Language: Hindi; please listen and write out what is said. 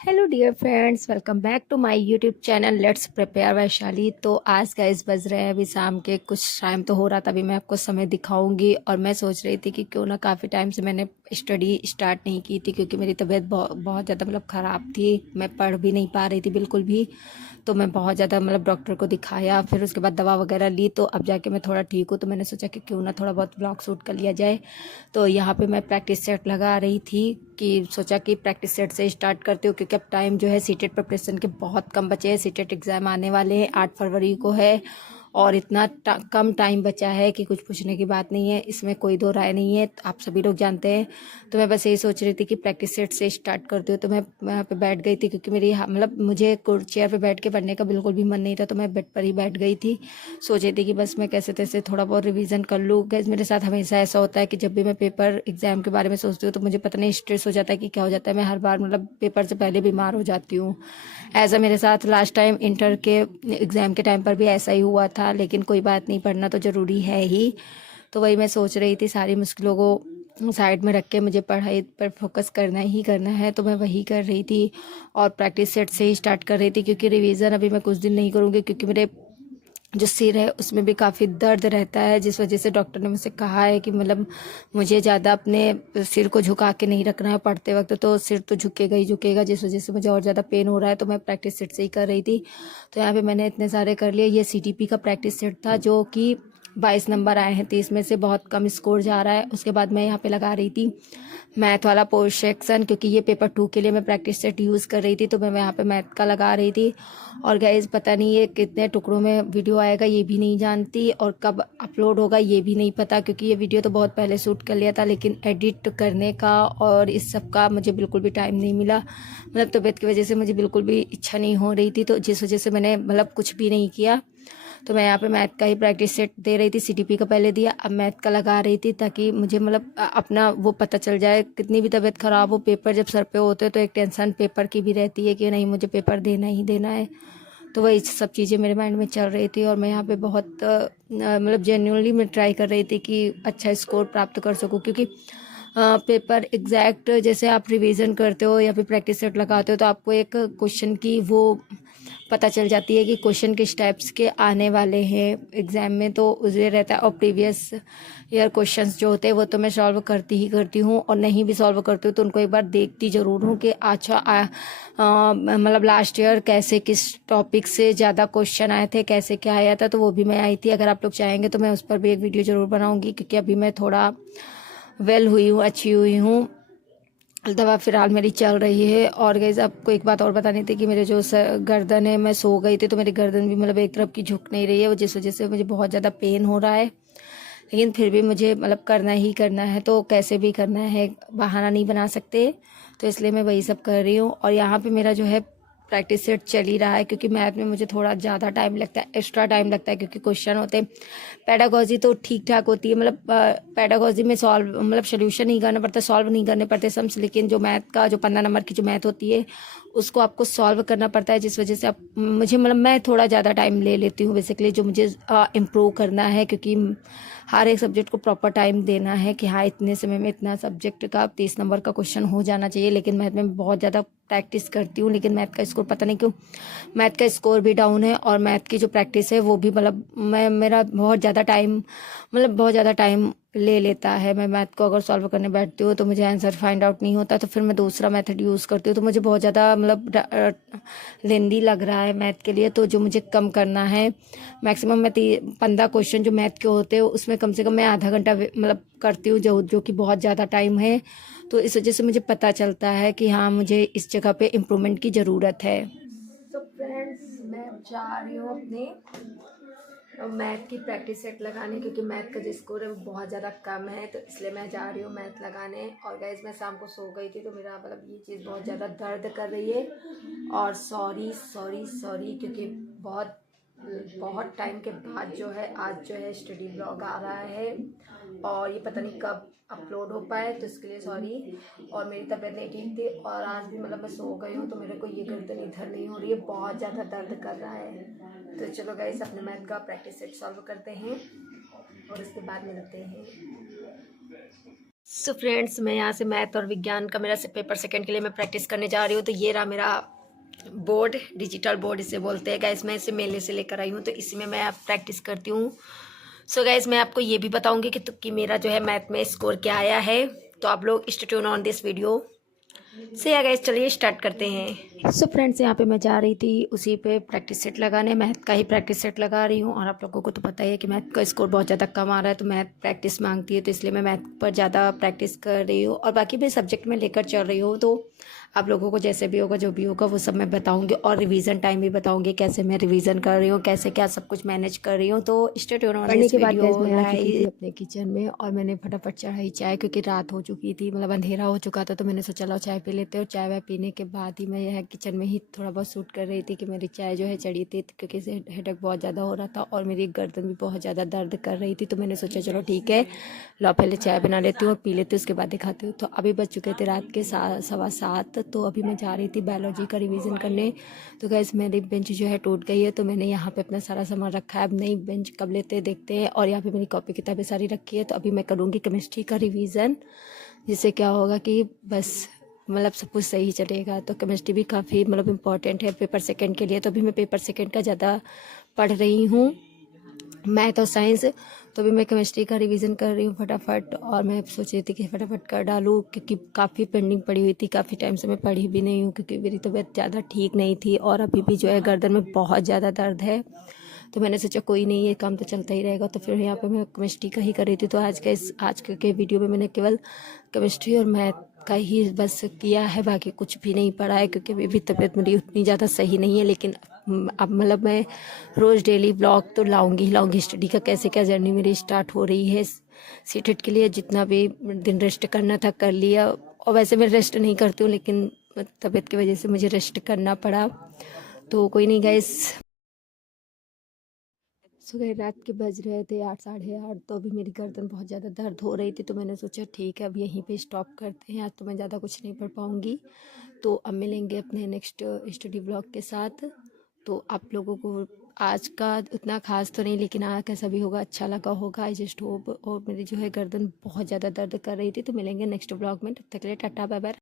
Hello dear friends, welcome back to my YouTube channel let's prepare Vaishali. तो आज गाइस बज रहे हैं अभी शाम के कुछ टाइम तो हो रहा था, अभी मैं आपको समय दिखाऊंगी। और मैं सोच रही थी कि क्यों ना, काफ़ी टाइम से मैंने स्टडी स्टार्ट नहीं की थी क्योंकि मेरी तबीयत बहुत ज़्यादा ख़राब थी। मैं पढ़ भी नहीं पा रही थी बिल्कुल भी। तो मैं बहुत ज़्यादा डॉक्टर को दिखाया, फिर उसके बाद दवा वगैरह ली, तो अब जाके मैं थोड़ा ठीक हूँ। तो मैंने सोचा कि क्यों ना थोड़ा बहुत ब्लॉग शूट कर लिया जाए। तो यहाँ पे मैं प्रैक्टिस सेट लगा रही थी कि सोचा कि प्रैक्टिस सेट से स्टार्ट करती हूँ क्योंकि अब टाइम जो है सीटेट प्रिपरेशन के बहुत कम बचे हैं। सीटेट एग्ज़ाम आने वाले हैं, 8 फरवरी को है और इतना कम टाइम बचा है कि कुछ पूछने की बात नहीं है, इसमें कोई दो राय नहीं है, आप सभी लोग जानते हैं। तो मैं बस यही सोच रही थी कि प्रैक्टिस सेट से स्टार्ट करती हूँ। तो मैं यहाँ पे बैठ गई थी क्योंकि मेरी मुझे चेयर पे बैठ के पढ़ने का बिल्कुल भी मन नहीं था, तो मैं बेड पर ही बैठ गई थी। सोच रही थी कि बस मैं कैसे तैसे थोड़ा बहुत रिवीजन कर लूँ। गैस मेरे साथ हमेशा ऐसा होता है कि जब भी मैं पेपर एग्जाम के बारे में सोचती हूँ तो मुझे पता नहीं स्ट्रेस हो जाता है कि क्या हो जाता है। मैं हर बार पेपर से पहले बीमार हो जाती हूँ। ऐसा मेरे साथ लास्ट टाइम इंटर के एग्ज़ाम के टाइम पर भी ऐसा ही हुआ था, लेकिन कोई बात नहीं, पढ़ना तो ज़रूरी है ही। तो वही मैं सोच रही थी, सारी मुश्किलों को साइड में रख के मुझे पढ़ाई पर फोकस करना ही करना है, तो मैं वही कर रही थी। और प्रैक्टिस सेट से ही स्टार्ट कर रही थी क्योंकि रिवीजन अभी मैं कुछ दिन नहीं करूँगी क्योंकि मेरे जो सिर है उसमें भी काफ़ी दर्द रहता है, जिस वजह से डॉक्टर ने मुझसे कहा है कि मुझे ज़्यादा अपने सिर को झुका के नहीं रखना है पढ़ते वक्त, तो सिर तो झुकेगा ही झुकेगा, जिस वजह से मुझे और ज़्यादा पेन हो रहा है। तो मैं प्रैक्टिस सेट से ही कर रही थी। तो यहाँ पे मैंने इतने सारे कर लिए। ये CTP का प्रैक्टिस सेट था जो कि 22 नंबर आए हैं, 30 में से बहुत कम स्कोर जा रहा है। उसके बाद मैं यहाँ पे लगा रही थी मैथ वाला पोर्शन क्योंकि ये पेपर 2 के लिए मैं प्रैक्टिस सेट यूज़ कर रही थी, तो मैं यहाँ पे मैथ का लगा रही थी। और गाइस पता नहीं ये कितने टुकड़ों में वीडियो आएगा ये भी नहीं जानती, और कब अपलोड होगा ये भी नहीं पता क्योंकि ये वीडियो तो बहुत पहले शूट कर लिया था, लेकिन एडिट करने का और इस सब का मुझे बिल्कुल भी टाइम नहीं मिला। तबीयत की वजह से मुझे बिल्कुल भी इच्छा नहीं हो रही थी, तो जिस वजह से मैंने कुछ भी नहीं किया। तो मैं यहाँ पे मैथ का ही प्रैक्टिस सेट दे रही थी। CTP का पहले दिया, अब मैथ का लगा रही थी ताकि मुझे अपना वो पता चल जाए। कितनी भी तबीयत ख़राब हो, पेपर जब सर पे होते हैं तो एक टेंशन पेपर की भी रहती है कि नहीं मुझे पेपर देना ही देना है। तो वही सब चीज़ें मेरे माइंड में चल रही थी और मैं यहाँ पे बहुत जेन्युइनली मैं ट्राई कर रही थी कि अच्छा स्कोर प्राप्त कर सकूँ क्योंकि पेपर एग्जैक्ट जैसे आप रिवीजन करते हो या फिर प्रैक्टिस सेट लगाते हो तो आपको एक क्वेश्चन की वो पता चल जाती है कि क्वेश्चन किस टाइप्स के आने वाले हैं एग्ज़ाम में, तो उसे रहता है। और प्रीवियस ईयर क्वेश्चंस जो होते हैं वो तो मैं सॉल्व करती ही करती हूँ, और नहीं भी सॉल्व करती हूँ तो उनको एक बार देखती ज़रूर हूँ कि अच्छा लास्ट ईयर कैसे किस टॉपिक से ज़्यादा क्वेश्चन आए थे, कैसे क्या आया था, तो वो भी मैं आई थी। अगर आप लोग चाहेंगे तो मैं उस पर भी एक वीडियो ज़रूर बनाऊँगी क्योंकि अभी मैं थोड़ा वेल हुई हूँ, अच्छी हुई हूँ। दवा फिलहाल मेरी चल रही है। और गाइस आपको एक बात और बतानी थी कि मेरे जो गर्दन है, मैं सो गई थी तो मेरी गर्दन भी एक तरफ की झुक नहीं रही है, वो जिस वजह से मुझे बहुत ज़्यादा पेन हो रहा है। लेकिन फिर भी मुझे करना ही करना है, तो कैसे भी करना है, बहाना नहीं बना सकते। तो इसलिए मैं वही सब कर रही हूँ। और यहाँ पे मेरा जो है प्रैक्टिस सेट चल ही रहा है क्योंकि मैथ में मुझे थोड़ा ज़्यादा टाइम लगता है, एक्स्ट्रा टाइम लगता है क्योंकि क्वेश्चन होते हैं। पेडागोजी तो ठीक ठाक होती है, पेडागोजी में सॉल्व सोल्यूशन नहीं करना पड़ता, सॉल्व नहीं करने पड़ते सम्स, लेकिन जो मैथ का जो 15 नंबर की जो मैथ होती है उसको आपको सॉल्व करना पड़ता है, जिस वजह से आप मुझे मैं थोड़ा ज़्यादा टाइम ले लेती हूँ बेसिकली, जो मुझे इम्प्रूव करना है क्योंकि हर एक सब्जेक्ट को प्रॉपर टाइम देना है कि हाँ इतने समय में इतना सब्जेक्ट का 30 नंबर का क्वेश्चन हो जाना चाहिए। लेकिन मैथ में बहुत ज़्यादा प्रैक्टिस करती हूँ, लेकिन मैथ का स्कोर पता नहीं क्यों मैथ का स्कोर भी डाउन है, और मैथ की जो प्रैक्टिस है वो भी मैं मेरा बहुत ज़्यादा टाइम ले लेता है। मैं मैथ को अगर सॉल्व करने बैठती हूँ तो मुझे आंसर फाइंड आउट नहीं होता, तो फिर मैं दूसरा मेथड यूज़ करती हूँ, तो मुझे बहुत ज़्यादा लेंदी लग रहा है मैथ के लिए। तो जो मुझे कम करना है, मैक्सिमम मैं 15 क्वेश्चन जो मैथ के होते हैं उसमें कम से कम मैं आधा घंटा करती हूँ, जो कि बहुत ज़्यादा टाइम है। तो इस वजह से मुझे पता चलता है कि हाँ मुझे इस जगह पे इम्प्रूवमेंट की ज़रूरत है। तो फ्रेंड्स मैं जा रही हूँ अपने मैथ की प्रैक्टिस सेट लगाने क्योंकि मैथ का जो स्कोर है वो बहुत ज़्यादा कम है, तो इसलिए मैं जा रही हूँ मैथ लगाने। और गैस मैं शाम को सो गई थी तो मेरा ये चीज़ बहुत ज़्यादा दर्द कर रही है। और सॉरी सॉरी सॉरी क्योंकि बहुत बहुत टाइम के बाद जो है आज जो है स्टडी ब्लॉग आ रहा है और ये पता नहीं कब अपलोड हो पाए, तो इसके लिए सॉरी। और मेरी तबीयत नहीं ठीक थी और आज भी मैं सो गई हूँ तो मेरे को ये गर्दन इधर नहीं हो रही है, बहुत ज़्यादा दर्द कर रहा है। तो चलो गाइस अपने मैथ का प्रैक्टिस सेट सॉल्व करते हैं और उसके बाद मिलते हैं। सो फ्रेंड्स, मैं यहाँ से मैथ और विज्ञान का मेरा से पेपर सेकंड के लिए मैं प्रैक्टिस करने जा रही हूँ। तो ये रहा मेरा बोर्ड, डिजिटल बोर्ड इसे बोलते हैं गाइस। मैं इसे मेले से लेकर आई हूँ, तो इसी में मैं अब प्रैक्टिस करती हूँ। सो गाइस, मैं आपको ये भी बताऊँगी कि मेरा जो है मैथ में स्कोर क्या आया है। तो आप लोग stay tune on this video से या गाइस, चलिए स्टार्ट करते हैं। सो फ्रेंड्स, यहाँ पे मैं जा रही थी उसी पे प्रैक्टिस सेट लगाने, मैथ का ही प्रैक्टिस सेट लगा रही हूँ। और आप लोगों को तो पता ही है कि मैथ का स्कोर बहुत ज़्यादा कम आ रहा है, तो मैथ प्रैक्टिस मांगती है, तो इसलिए मैं मैथ पर ज़्यादा प्रैक्टिस कर रही हूँ और बाकी भी सब्जेक्ट में लेकर चल रही हूँ। तो आप लोगों को जैसे भी होगा, जो भी होगा, वो सब मैं बताऊँगी और रिवीजन टाइम भी बताऊँगी, कैसे मैं रिवीजन कर रही हूँ, कैसे क्या सब कुछ मैनेज कर रही हूँ। तो stay tune on this video. पढ़ने के बाद मैं आ चुकी थी अपने किचन में और मैंने फटाफट चढ़ाई चाय, क्योंकि रात हो चुकी थी, मतलब अंधेरा हो चुका था। तो मैंने सोचा लो चाय पी लेते, और चाय वाय पीने के बाद ही मैं यह किचन में ही थोड़ा बहुत शूट कर रही थी कि मेरी चाय जो है चढ़ी थी, क्योंकि हेडेक बहुत ज़्यादा हो रहा था और मेरी गर्दन भी बहुत ज़्यादा दर्द कर रही थी। तो मैंने सोचा चलो ठीक है, लो पहले चाय बना लेती हूँ और पी लेती हूँ, उसके बाद दिखाती हूँ। तो अभी बज चुके थे रात के 7:15। तो अभी मैं जा रही थी बायोलॉजी का रिवीजन करने। तो गैस, मेरी बेंच जो है टूट गई है, तो मैंने यहाँ पे अपना सारा सामान रखा है। अब नई बेंच कब लेते हैं देखते हैं। और यहाँ पे मेरी कॉपी किताबें सारी रखी है। तो अभी मैं करूँगी केमिस्ट्री का रिवीजन, जिससे क्या होगा कि बस मतलब सब कुछ सही चलेगा। तो केमिस्ट्री भी काफ़ी मतलब इम्पॉर्टेंट है पेपर सेकंड के लिए। तो अभी मैं पेपर सेकंड का ज़्यादा पढ़ रही हूँ, मैथ और साइंस। तो अभी मैं केमिस्ट्री का रिवीजन कर रही हूँ फटाफट, और मैं सोच रही थी कि फटाफट कर डालूँ, क्योंकि काफ़ी पेंडिंग पड़ी हुई थी। काफ़ी टाइम से मैं पढ़ी भी नहीं हूँ, क्योंकि मेरी तबीयत ज़्यादा ठीक नहीं थी और अभी भी जो है गर्दन में बहुत ज़्यादा दर्द है। तो मैंने सोचा कोई नहीं, ये काम तो चलता ही रहेगा। तो फिर यहाँ पे मैं केमिस्ट्री का ही कर रही थी। तो आज के वीडियो में मैंने केवल केमिस्ट्री और मैथ का ही बस किया है, बाकी कुछ भी नहीं पढ़ा है, क्योंकि अभी भी तबीयत मेरी उतनी ज़्यादा सही नहीं है। लेकिन अब मतलब मैं रोज़ डेली ब्लॉग तो लाऊंगी ही लाऊंगी। स्टडी का कैसे क्या जर्नी मेरी स्टार्ट हो रही है सीटेट के लिए। जितना भी दिन रेस्ट करना था कर लिया, और वैसे मैं रेस्ट नहीं करती हूँ, लेकिन तबीयत की वजह से मुझे रेस्ट करना पड़ा। तो कोई नहीं गाइस, सुबह रात के बज रहे थे 8, साढ़े 8। तो अभी मेरी गर्दन बहुत ज़्यादा दर्द हो रही थी, तो मैंने सोचा ठीक है अब यहीं पे स्टॉप करते हैं, आज तो मैं ज़्यादा कुछ नहीं पढ़ पाऊँगी। तो अब मिलेंगे अपने नेक्स्ट स्टडी ब्लॉग के साथ। तो आप लोगों को आज का उतना खास तो नहीं, लेकिन आज कैसा भी होगा अच्छा लगा होगा, आई जस्ट होप। और मेरी जो है गर्दन बहुत ज़्यादा दर्द कर रही थी। तो मिलेंगे नेक्स्ट ब्लॉग में, तब तक के लिए टाटा बाय बाय।